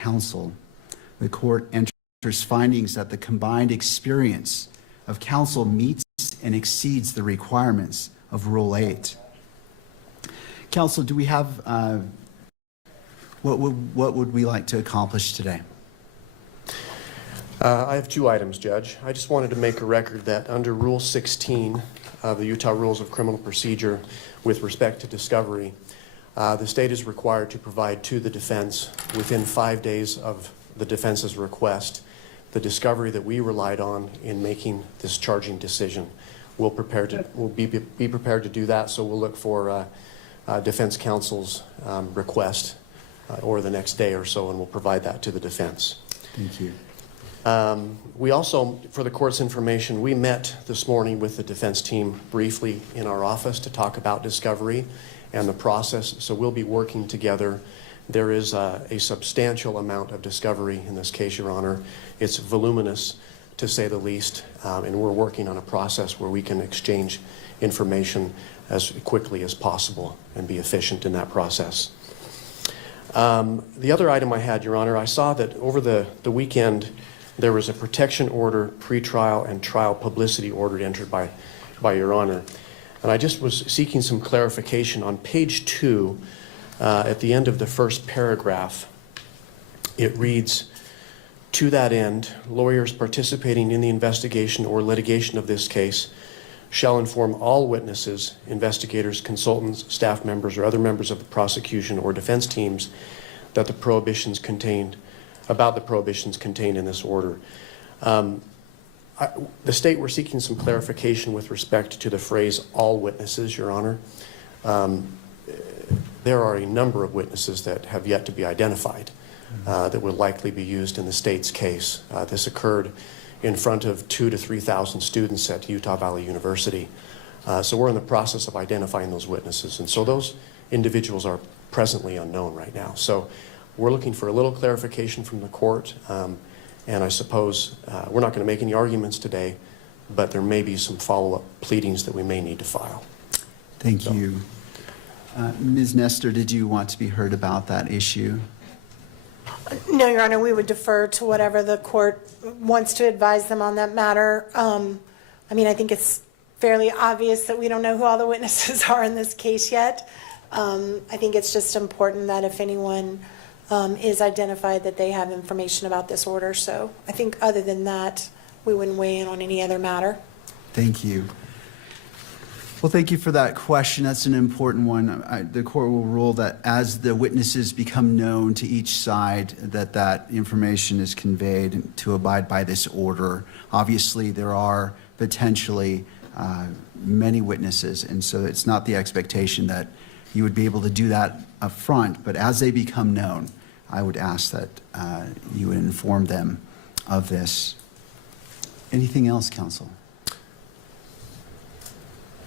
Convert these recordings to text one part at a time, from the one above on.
counsel. The court enters findings that the combined experience of counsel meets and exceeds the requirements of Rule 8. Counsel, do we have, what would we like to accomplish today? I have two items, Judge. I just wanted to make a record that under Rule 16 of the Utah Rules of Criminal Procedure with respect to discovery, the state is required to provide to the defense within 5 days of the defense's request the discovery that we relied on in making this charging decision. We'll be prepared to do that, so we'll look for defense counsel's request or the next day or so, and we'll provide that to the defense. Thank you. We also, for the court's information, we met this morning with the defense team briefly in our office to talk about discovery and the process, so we'll be working together. There is a substantial amount of discovery in this case, Your Honor. It's voluminous, to say the least, and we're working on a process where we can exchange information as quickly as possible and be efficient in that process. The other item I had, Your Honor, I saw that over the weekend there was a protection order, pretrial, and trial publicity order entered by Your Honor. And I just was seeking some clarification. On page 2, at the end of the first paragraph, it reads, "To that end, lawyers participating in the investigation or litigation of this case shall inform all witnesses, investigators, consultants, staff members, or other members of the prosecution or defense teams that the prohibitions contained in this order." The state were seeking some clarification with respect to the phrase "all witnesses," Your Honor. There are a number of witnesses that have yet to be identified that will likely be used in the state's case. This occurred in front of 2,000 to 3,000 students at Utah Valley University. So we're in the process of identifying those witnesses. And so those individuals are presently unknown right now. So we're looking for a little clarification from the court. And I suppose we're not going to make any arguments today, but there may be some follow-up pleadings that we may need to file. Thank you. Ms. Nestor, did you want to be heard about that issue? No, Your Honor, we would defer to whatever the court wants to advise them on that matter. I mean, I think it's fairly obvious that we don't know who all the witnesses are in this case yet. I think it's just important that if anyone is identified that they have information about this order. So I think other than that, we wouldn't weigh in on any other matter. Thank you. Well, thank you for that question. That's an important one. The court will rule that as the witnesses become known to each side, that information is conveyed to abide by this order. Obviously, there are potentially many witnesses, and so it's not the expectation that you would be able to do that up front, but as they become known, I would ask that you would inform them of this. Anything else, counsel?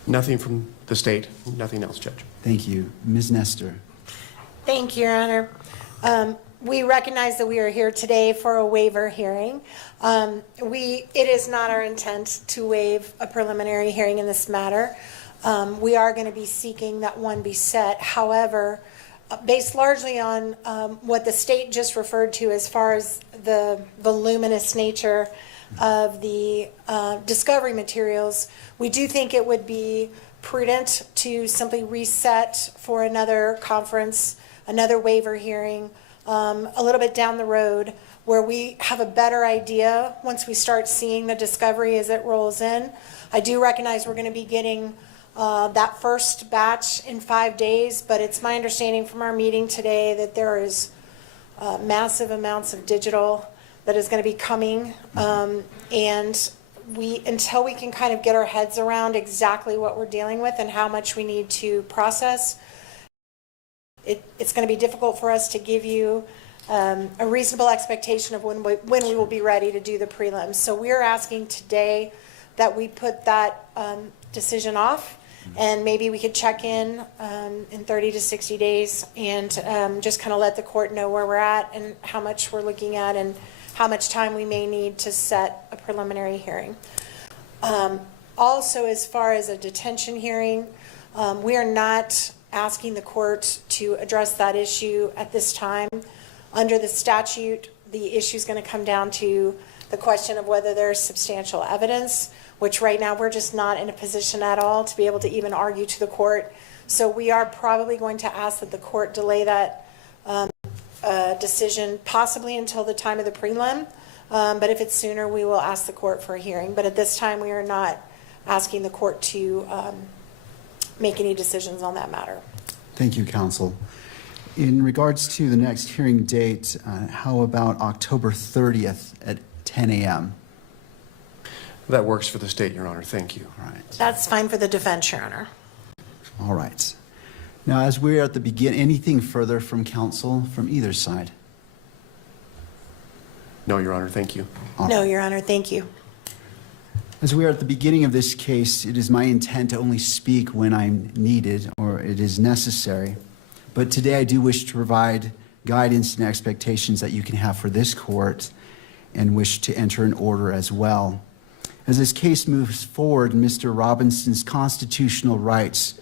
Nothing from the state. Nothing else, Judge. Thank you. Ms. Nestor. Thank you, Your Honor. We recognize that we are here today for a waiver hearing. It is not our intent to waive a preliminary hearing in this matter. We are going to be seeking that one be set. However, based largely on what the state just referred to as far as the voluminous nature of the discovery materials, we do think it would be prudent to simply reset for another conference, another waiver hearing, a little bit down the road, where we have a better idea once we start seeing the discovery as it rolls in. I do recognize we're going to be getting that first batch in 5 days, but it's my understanding from our meeting today that there is massive amounts of digital that is going to be coming, and until we can kind of get our heads around exactly what we're dealing with and how much we need to process, it's going to be difficult for us to give you a reasonable expectation of when we will be ready to do the prelims. So we're asking today that we put that decision off, and maybe we could check in 30 to 60 days and just kind of let the court know where we're at and how much we're looking at and how much time we may need to set a preliminary hearing. Also, as far as a detention hearing, we are not asking the court to address that issue at this time. Under the statute, the issue is going to come down to the question of whether there's substantial evidence, which right now we're just not in a position at all to be able to even argue to the court. So we are probably going to ask that the court delay that decision possibly until the time of the prelim. But if it's sooner, we will ask the court for a hearing. But at this time, we are not asking the court to make any decisions on that matter. Thank you, counsel. In regards to the next hearing date, how about October 30th at 10 a.m.? That works for the state, Your Honor. Thank you. All right. That's fine for the defense, Your Honor. All right. Now, as we're at the beginning, anything further from counsel from either side? No, Your Honor. Thank you. No, Your Honor, thank you. As we are at the beginning of this case, it is my intent to only speak when I'm needed or it is necessary. But today I do wish to provide guidance and expectations that you can have for this court and wish to enter an order as well. As this case moves forward, Mr. Robinson's constitutional rights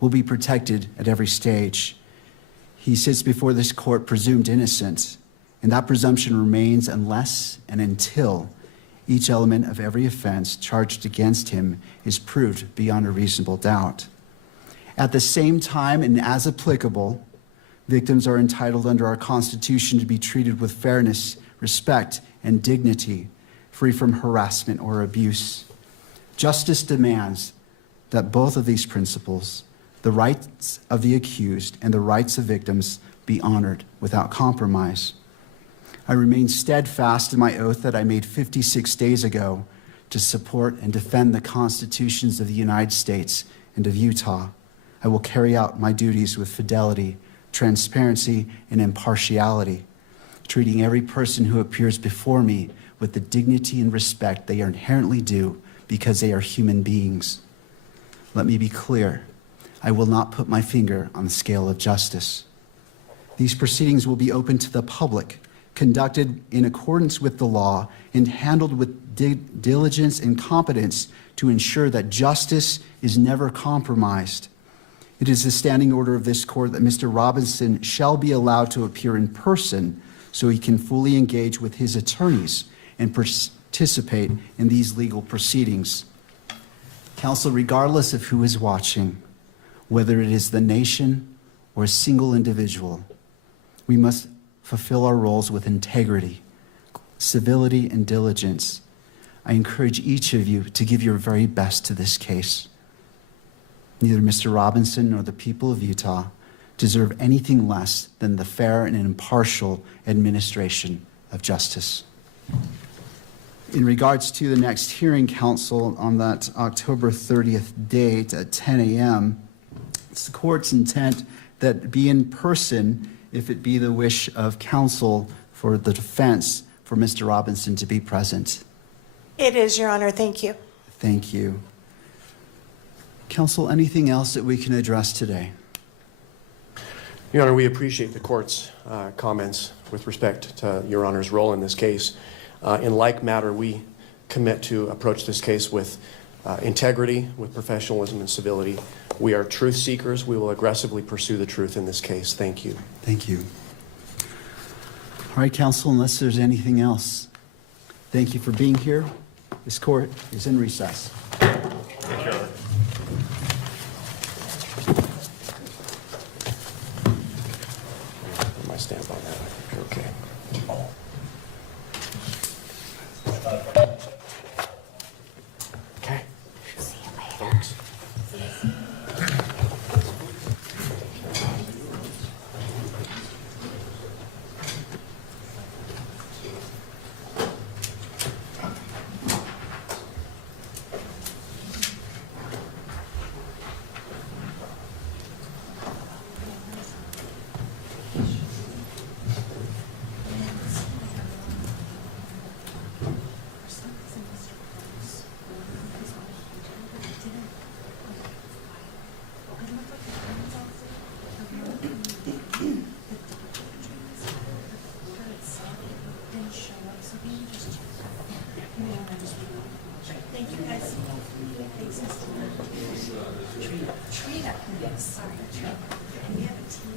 will be protected at every stage. He sits before this court presumed innocent, and that presumption remains unless and until each element of every offense charged against him is proved beyond a reasonable doubt. At the same time, and as applicable, victims are entitled under our Constitution to be treated with fairness, respect, and dignity, free from harassment or abuse. Justice demands that both of these principles, the rights of the accused and the rights of victims, be honored without compromise. I remain steadfast in my oath that I made 56 days ago to support and defend the constitutions of the United States and of Utah. I will carry out my duties with fidelity, transparency, and impartiality, treating every person who appears before me with the dignity and respect they are inherently due because they are human beings. Let me be clear. I will not put my finger on the scale of justice. These proceedings will be open to the public, conducted in accordance with the law, and handled with diligence and competence to ensure that justice is never compromised. It is the standing order of this court that Mr. Robinson shall be allowed to appear in person so he can fully engage with his attorneys and participate in these legal proceedings. Counsel, regardless of who is watching, whether it is the nation or a single individual, we must fulfill our roles with integrity, civility, and diligence. I encourage each of you to give your very best to this case. Neither Mr. Robinson nor the people of Utah deserve anything less than the fair and impartial administration of justice. In regards to the next hearing, counsel, on that October 30th date at 10 a.m., it's the court's intent that it be in person if it be the wish of counsel for the defense for Mr. Robinson to be present. It is, Your Honor. Thank you. Thank you. Counsel, anything else that we can address today? Your Honor, we appreciate the court's comments with respect to Your Honor's role in this case. In like matter, we commit to approach this case with integrity, with professionalism and civility. We are truth seekers. We will aggressively pursue the truth in this case. Thank you. Thank you. All right, counsel, unless there's anything else, thank you for being here. This court is in recess. My stamp on that. I think you're okay. Okay. See you later. Thank you, guys. Trina, yes, sorry, Trina. And we have a team.